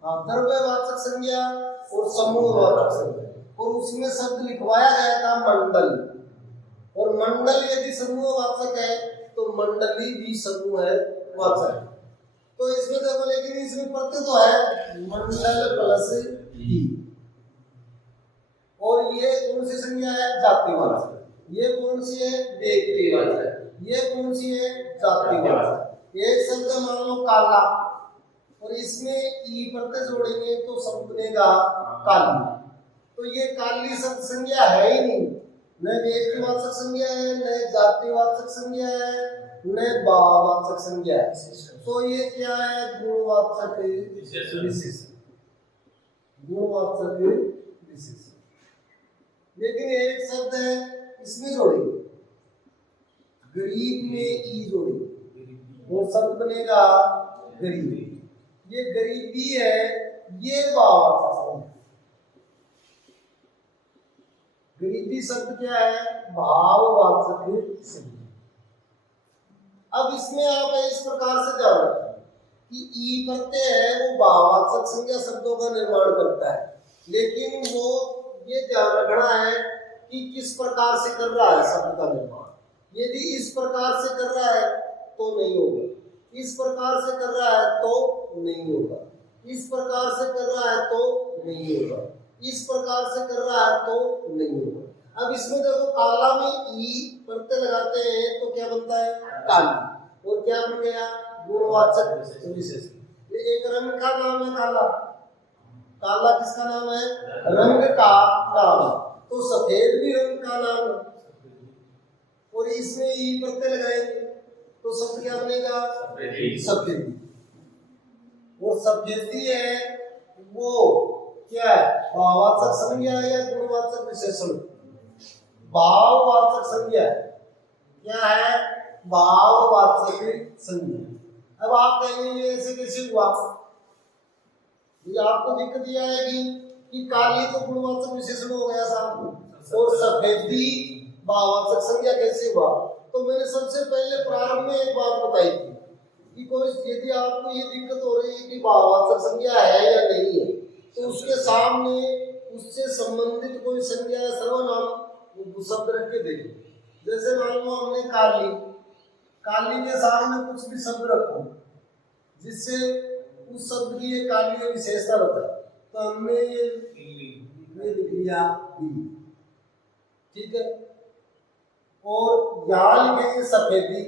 द्रव्यवाचक संज्ञा और समूहवाचक संज्ञा। और उसमें शब्द लिखवाया गया था मंडल, और मंडल यदि समूहवाचक है तो मंडली भी समूह है वाचक है। तो इसमें देखो, लेकिन इसमें प्रत्यय तो है मंडल प्लस ई। और ये कौन सी संज्ञा है? जातिवाचक। ये कौन सी है? व्यक्तिवाचक। ये कौन सी है? जातिवाचक। एक शब्द मान लो काला, और इसमें ई प्रत्यय जोड़ेंगे तो शब्द बनेगा काली। तो ये काली शब्द संज्ञा है ही नहीं, न व्यक्तिवाचक संज्ञा है, न जातिवाचक संज्ञा है, न भाववाचक संज्ञा है। तो ये क्या है? गुणवाचक विशेषण, गुणवाचक विशेषण। लेकिन एक शब्द है इसमें जोड़ेंगे, गरीब में ई जोड़ेंगे, वो शब्द बनेगा गरीब। ये गरीबी है, ये भाववाचक संज्ञा। गरीबी शब्द क्या है? भाववाचक संज्ञा। अब इसमें आप इस प्रकार से ध्यान रखें कि ई प्रत्यय है वो भाववाचक संज्ञा शब्दों का निर्माण करता है, लेकिन वो ये ध्यान रखना है कि किस प्रकार से कर रहा है शब्द का निर्माण। यदि इस प्रकार से कर रहा है तो नहीं होगा, इस प्रकार से कर रहा है तो नहीं होगा, इस प्रकार से कर रहा है तो नहीं होगा, इस प्रकार से कर रहा है तो नहीं होगा। अब इसमें देखो काला में ई प्रत्यय लगाते हैं तो क्या बनता है? काली। और क्या बन गया? गुणवाचक विशेषण। एक रंग का नाम है काला, काला किसका नाम है? रंग का नाम। तो सफेद भी रंग का नाम है, और इसमें ई प्रत्यय लगाएंगे तो शब्द क्या बनेगा? सफेदी। वो सफेदी है वो क्या है? भाववाचक संज्ञा है या गुणवाचक विशेषण? भाववाचक संज्ञा क्या है? भाववाचक संज्ञा। अब आप कहेंगे ये ऐसे कैसे हुआ? ये आपको दिक्कत ये आएगी कि काली तो गुणवाचक विशेषण हो गया साहब, और सफेदी भाववाचक संज्ञा कैसे हुआ? तो मैंने सबसे पहले प्रारंभ में एक बात बताई थी कि कोई यदि आपको ये दिक्कत हो रही है कि भाववाचक संज्ञा है या नहीं है, तो उसके सामने उससे संबंधित कोई संज्ञा या सर्वनाम शब्द रख के देखिए। जैसे मान लो हमने काली, काली के सामने कुछ भी शब्द रखो जिससे उस शब्द की ये काली विशेषता बताए, तो हमने ये लिख लिया बिल्ली, ठीक है। और यहाँ लिखेंगे सफेदी,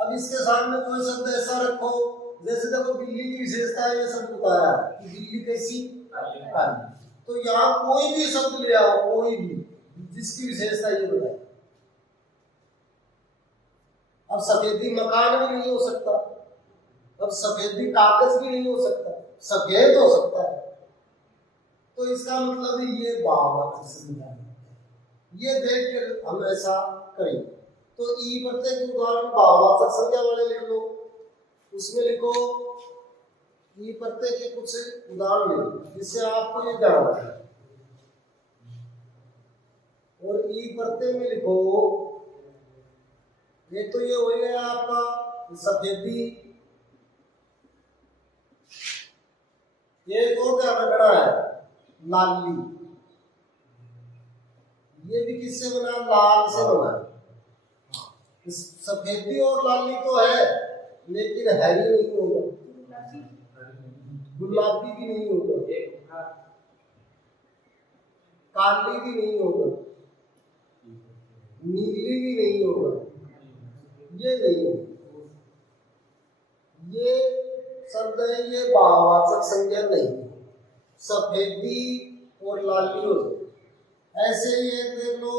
अब इसके सामने कोई शब्द ऐसा रखो, जैसे देखो बिल्ली की विशेषता है, ये शब्द बताया कि बिल्ली कैसी, काली। तो यहाँ कोई भी शब्द ले आओ, कोई भी जिसकी विशेषता ये बताए। अब सफेदी मकान भी नहीं हो सकता, अब सफेदी कागज भी नहीं हो सकता, सफेद हो सकता है। तो इसका मतलब ये भाववाचक संज्ञा है। ये देख कर हम ऐसा करें। तो ई प्रत्यय के उदाहरण भाववाचक संज्ञा वाले लिख लो, उसमें लिखो ई प्रत्यय के कुछ उदाहरण लिखो जिससे आपको ये ध्यान रखना। और ई प्रत्यय में लिखो, ये तो ये हो गया आपका सफेदी। एक और ध्यान रखना है, लाली। ये भी किससे बना, लाल से बना। सफेदी और लाली तो है, लेकिन हरी नहीं होगा, गुलाबी भी नहीं होगा, काली भी नहीं होगा, नीली भी नहीं होगा, ये नहीं होगा। ये शब्द है, ये भाववाचक संज्ञा नहीं। सफेदी और लाली हो जाए। ऐसे ही एक देख लो,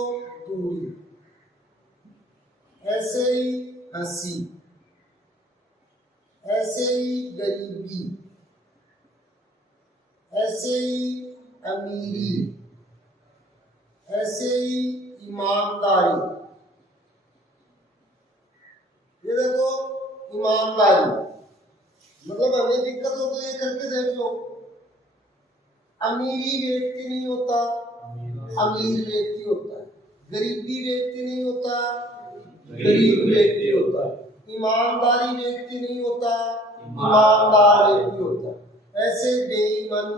दूरी, ऐसे ही हंसी, ऐसे ही गरीबी, ऐसे ही अमीरी, ऐसे ही ईमानदारी। ये देखो ईमानदारी, मतलब हमें दिक्कत हो तो ये करके देख लो। अमीरी व्यक्ति नहीं होता, अमीर व्यक्ति होता है। गरीबी व्यक्ति नहीं होता, गरीब व्यक्ति होता है। ईमानदारी व्यक्ति नहीं होता, ईमानदार व्यक्ति होता है। ऐसे बेईमान,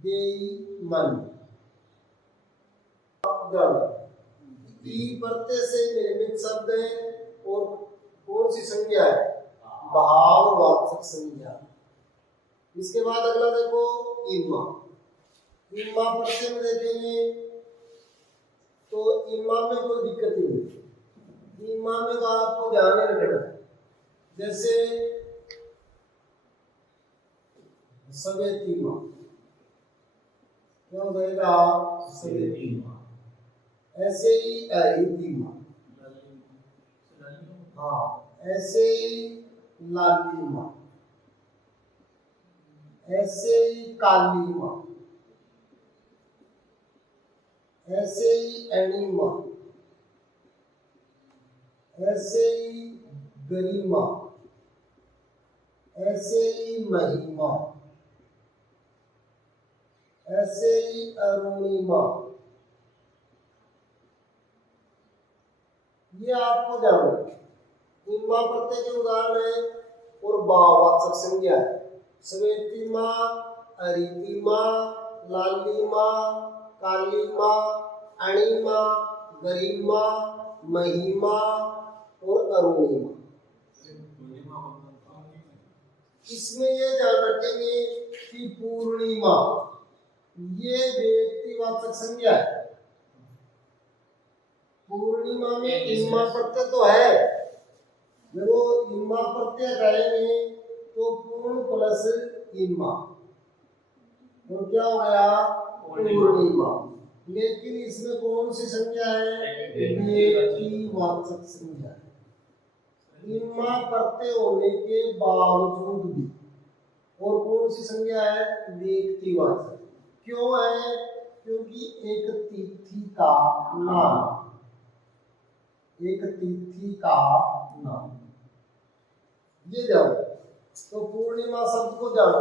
बेईमान। ई प्रत्यय से निर्मित शब्द है और कौन सी संज्ञा है, भाववाचक संज्ञा। इसके बाद अगला देखो इमा। इमा प्रत्यय में देखेंगे तो इमा में कोई दिक्कत नहीं। इमा में तो आपको ध्यान रखना, जैसे सवेतीमा, क्या हो जाएगा, सवेतीमा। ऐसे ही अरितीमा, हाँ, ऐसे ही लालीमा, ऐसे ही कालीमा, ऐसे ही एनीमा, ऐसे ही गरिमा, ऐसे ही महिमा, ऐसे ही अरुणिमा। ये आपको जानना है। इमा प्रत्यय के उदाहरण है और भाववाचक संज्ञा है। स्वेतिमा, अरितिमा, लालिमा, कालीमा, अणिमा, गरिमा, महिमा और अरुणिमा। इसमें ये ध्यान रखेंगे कि पूर्णिमा ये व्यक्तिवाचक संज्ञा है। पूर्णिमा में इमा प्रत्यय तो है, देखो इमा प्रत्यय कहेंगे तो पूर्ण प्लस इमा, तो क्या हो गया, पूर्णिमा। लेकिन इसमें कौन सी संज्ञा है, व्यक्तिवाचक संज्ञा है। इमा प्रत्यय होने के बावजूद भी, और कौन सी संज्ञा है, व्यक्तिवाचक। क्यों है, क्योंकि एक तिथि का नाम, एक तिथि का नाम, ये जाओ। तो पूर्णिमा शब्द को जानो।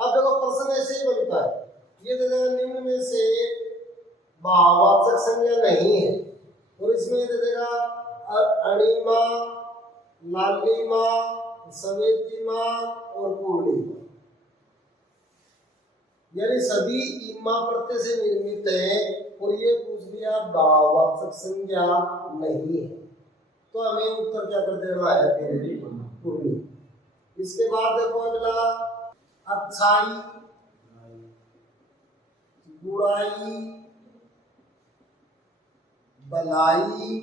अब देखो प्रश्न ऐसे ही बनता है, ये दे निम्न में से भाववाचक संज्ञा नहीं है, और इसमें दे देगा अणिमा, लालिमा, सवेतिमा और पूर्णिमा, यानी सभी इमा प्रत्यय से निर्मित है। और ये पूछ दिया भाववाचक संज्ञा नहीं है, तो हमें उत्तर क्या कर देना है, पूर्णी। इसके बाद देखो अगला, अच्छाई, बुराई, भलाई,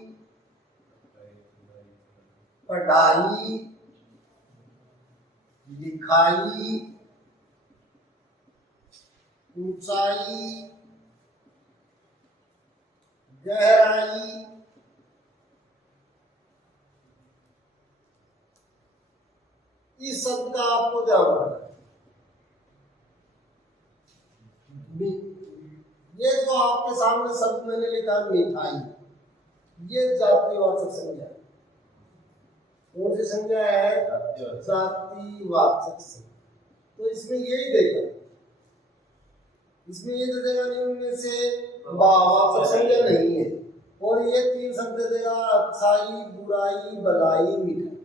पढ़ाई, लिखाई, ऊंचाई, गहराई, इस शब्द का आपको ध्यान रखना है। ये जो आपके सामने शब्द मैंने लिखा मिठाई, ये जातिवाचक संज्ञा है। कौन सी संज्ञा है? जातिवाचक संज्ञा। तो इसमें यही देगा, इसमें ये दे देगा नहीं, उनमें से भाववाचक संज्ञा नहीं है। और ये तीन शब्द दे देगा, अच्छाई, बुराई, भलाई, मिठाई।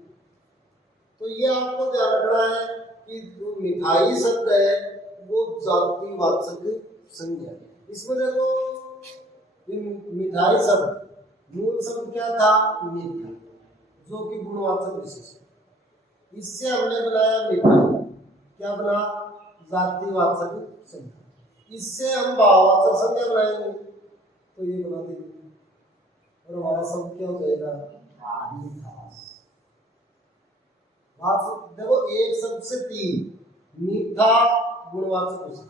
तो ये आपको ध्यान रखना है कि जो मिठाई शब्द है वो जातिवाचक संज्ञा है। इसमें देखो मिठाई शब्द मूल शब्द क्या था? मीठा, जो कि गुणवाचक विशेषण। इससे हमने बनाया मिठाई, क्या बना? जातिवाचक संज्ञा। इससे हम भाववाचक संज्ञा बनाएंगे तो ये बना देंगे और हमारा शब्द क्या हो जाएगा? मिठास। देखो एक शब्द से तीन, मीठा गुणवाचक विशेषण,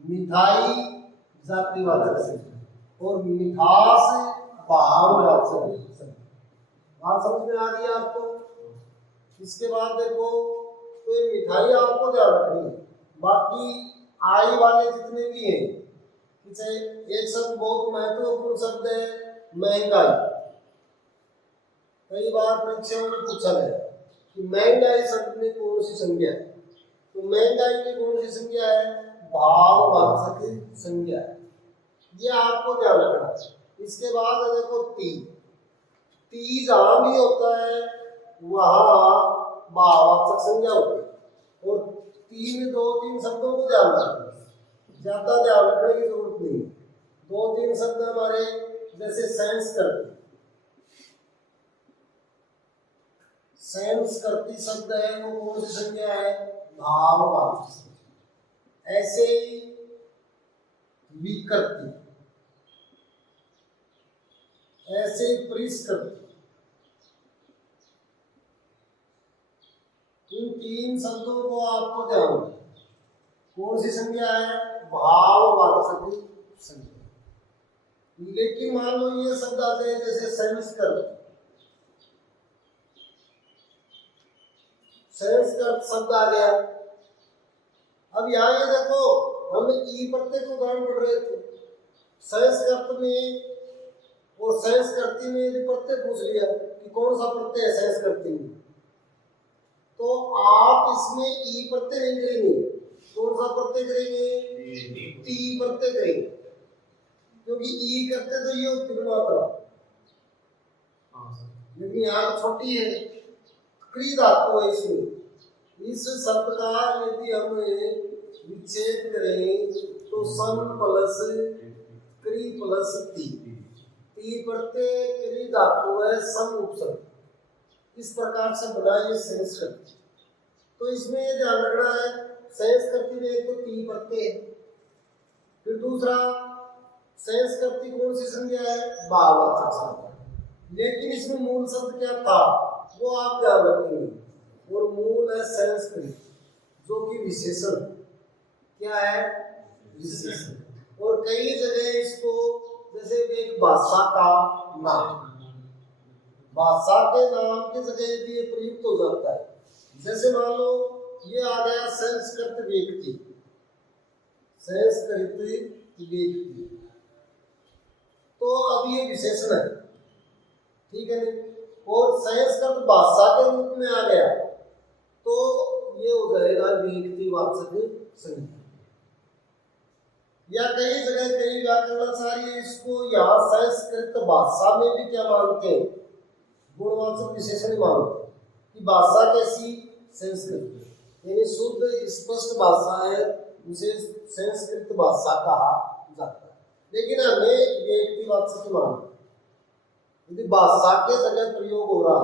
मिठाई जातिवाचक संज्ञा और मिठास भाववाचक विशेषण। बात समझ में आ रही है आपको? इसके बाद देखो, तो ये मिठाई आपको ध्यान रखनी है। बाकी आई वाले जितने भी हैं, जैसे एक शब्द बहुत महत्वपूर्ण शब्द है महंगाई। कई बार परीक्षाओं में पूछा गया कि महंगाई शब्द में कौन सी संज्ञा है? तो महंगाई में कौन सी संज्ञा है? भाववाचक संज्ञा है। ये आपको ध्यान रखना है। इसके बाद देखो ती जहां भी होता है वहां भाववाचक संज्ञा होती है। और तीन दो तीन शब्दों को ध्यान रखना, ज्यादा ध्यान रखने की जरूरत नहीं। दो तीन शब्द हमारे जैसे सेंस करती शब्द है, वो कौन सी संज्ञा है? भाववाचक संज्ञा। ऐसे ही विकृति, ऐसे ही परिष्कृति, इन तीन शब्दों को आपको ध्यान रखना। कौन सी संज्ञा है? भाववाचक संज्ञा। लेकिन मान लो ये शब्द आते हैं जैसे संस्कृत शब्द आ गया। अब यहाँ ये देखो, हम ई प्रत्यय को उदाहरण पढ़ रहे थे। संस्कृत में और संस्कृति में यदि प्रत्यय पूछ लिया कि कौन सा प्रत्यय है संस्कृति में, तो आप इसमें ई प्रत्यय नहीं करेंगे। कौन सा प्रत्यय करेंगे? टी प्रत्यय करेंगे, क्योंकि ई करते तो ये होती है मात्रा, लेकिन यहाँ छोटी है, क्री धातु है इसमें। इस शब्द का यदि हम विच्छेद करें तो सन प्लस क्री प्लस ती प्रत्यय क्री धातु है, सम उपसर्ग। इस प्रकार से बना ये संस्कृत। तो इसमें ये ध्यान रखना है, संस्कृति में एक तो ती प्रत्यय है, फिर दूसरा संस्कृति कौन सी संज्ञा है? भाववाचक संज्ञा। लेकिन इसमें मूल शब्द क्या था वो आप ध्यान रखेंगे, और मूल है संस्कृत, जो कि विशेषण क्या है? विशेषण। और कई जगह इसको जैसे एक भाषा का नाम, भाषा के नाम की जगह भी प्रयुक्त हो जाता है। जैसे मान लो ये आ गया संस्कृत व्यक्ति, संस्कृत व्यक्ति, तो अब ये विशेषण है, ठीक है नहीं? और संस्कृत भाषा के रूप में आ गया तो ये हो जाएगा व्यक्तिवाचक संज्ञा। या कई जगह कई व्याकरणाचार्य इसको यहाँ संस्कृत भाषा में भी क्या मानते हैं? गुणवाचक विशेषण मानते हैं कि भाषा कैसी? संस्कृत, यानी शुद्ध स्पष्ट भाषा है, उसे संस्कृत भाषा कहा जाता है। लेकिन हमें व्यक्तिवाचक मानते, यदि भाषा के जगह प्रयोग हो रहा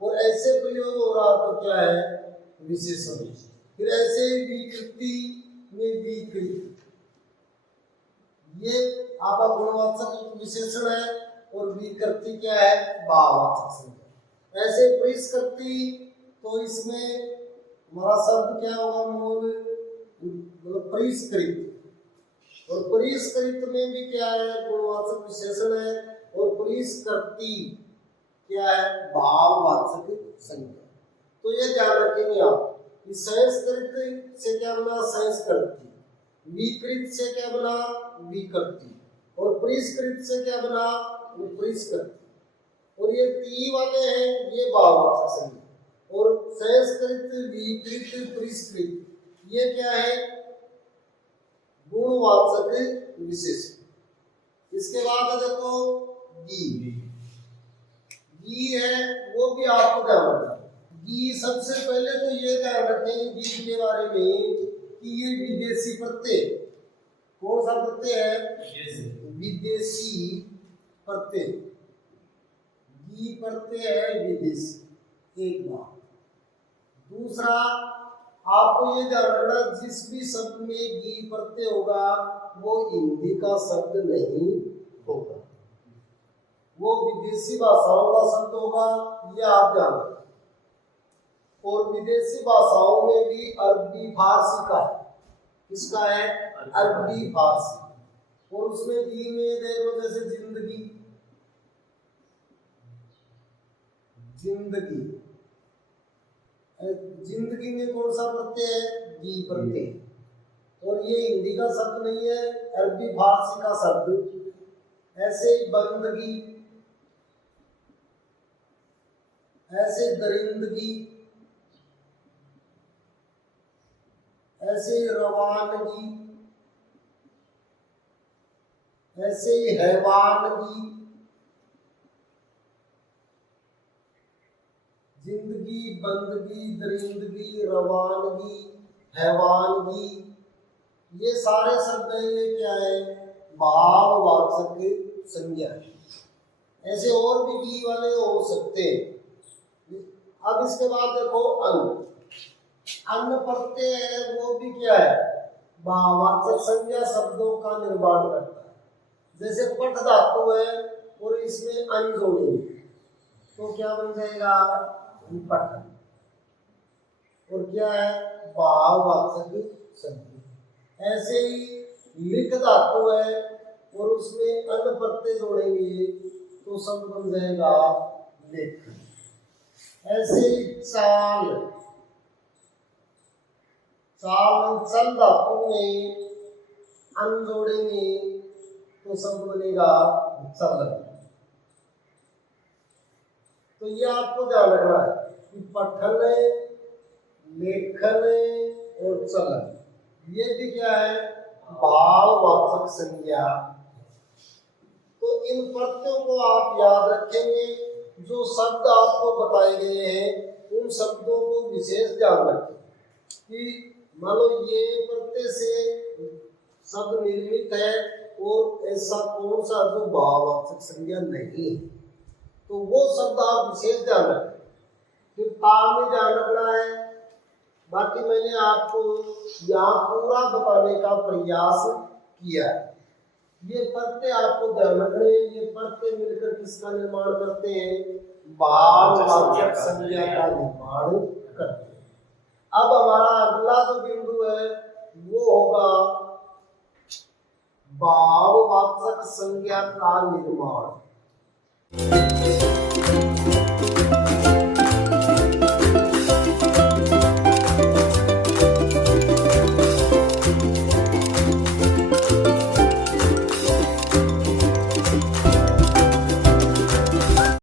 और ऐसे प्रयोग हो रहा तो क्या है? विशेषण। फिर ऐसे विकृति में विकृति, ये आपका गुणवाचक विशेषण है, और विकृति क्या है? भाववाचक संज्ञा। ऐसे परिस्कृति, तो इसमें हमारा शब्द क्या होगा, मूल मतलब परिष्कृत। और परिष्कृत में भी क्या है, गुणवाचक विशेषण है। और परिष्कृति क्या है, भाववाचक संज्ञा। तो ये ध्यान रखेंगे आप। संस्कृत से क्या बना, संस्कृति। विकृत से क्या बना, विकृति। और परिष्कृत से क्या बना, परिष्कृति। और ये ती वाले हैं, ये भाववाचक संज्ञा। और संस्कृत, विकृत, परिष्कृत, ये क्या है, गुणवाचक विशेषण। इसके बाद देखो गी। गी है, वो भी आपको ध्यान रखना। गी सबसे पहले तो ये ध्यान रखेंगे गी के बारे में कि ये विदेशी प्रत्यय। कौन सा प्रत्यय है, विदेशी प्रत्यय। गी प्रत्यय है विदेशी, एक बात। दूसरा, आपको ये ध्यान रखना, जिस भी शब्द में गी प्रत्यय होगा वो हिंदी का शब्द नहीं होगा, वो विदेशी भाषाओं का शब्द होगा, ये आप ध्यान रखें। और विदेशी भाषाओं में भी अरबी फारसी का है। किसका है, अरबी फारसी। और उसमें गी में देखो, जैसे जिंदगी, जिंदगी, जिंदगी में कौन सा प्रत्यय है, गी प्रत्यय। और ये हिंदी का शब्द नहीं है, अरबी फारसी का शब्द। ऐसे ही बंदगी, ऐसे दरिंदगी, ऐसे ही रवानगी, ऐसे ही हैवानगी। जिंदगी, बंदगी, दरिंदगी, रवानगी, हैवानगी, ये सारे शब्द हैं, ये क्या है, भाववाचक संज्ञा है। ऐसे और भी गी वाले हो सकते हैं। अब इसके बाद देखो अन्न। अन्न प्रत्यय है, वो भी क्या है, भाववाचक संज्ञा शब्दों का निर्माण करता है। जैसे पठ धातु है और इसमें अन्न जोड़ेंगे तो क्या बन जाएगा, पठन। और क्या है, भाववाचक संज्ञा। ऐसे ही लिख धातु है और उसमें अन्न प्रत्यय जोड़ेंगे तो शब्द बन जाएगा लेख। ऐसे ही चाल, चाल चल धातु में अन्न जोड़ेंगे तो शब्द बनेगा चलन। तो ये आपको ध्यान रखना है कि पठन, लेखन और चलन, ये भी क्या है, भाववाचक संज्ञा। तो इन प्रत्ययों को आप याद रखेंगे। जो शब्द आपको बताए गए हैं उन शब्दों को विशेष ध्यान रखें कि मान लो ये प्रत्यय से शब्द निर्मित है और ऐसा कौन सा जो भाववाचक संज्ञा नहीं है, तो वो शब्द आप विशेष ध्यान रखें। फिर ताल में ध्यान रखना है। बाकी मैंने आपको यहाँ पूरा बताने का प्रयास किया है। ये प्रत्यय आपको ध्यान रखने, ये प्रत्यय मिलकर किसका निर्माण करते हैं, भाववाचक संज्ञा का निर्माण करते हैं। अब हमारा अगला जो बिंदु है वो होगा भाववाचक संज्ञा का निर्माण।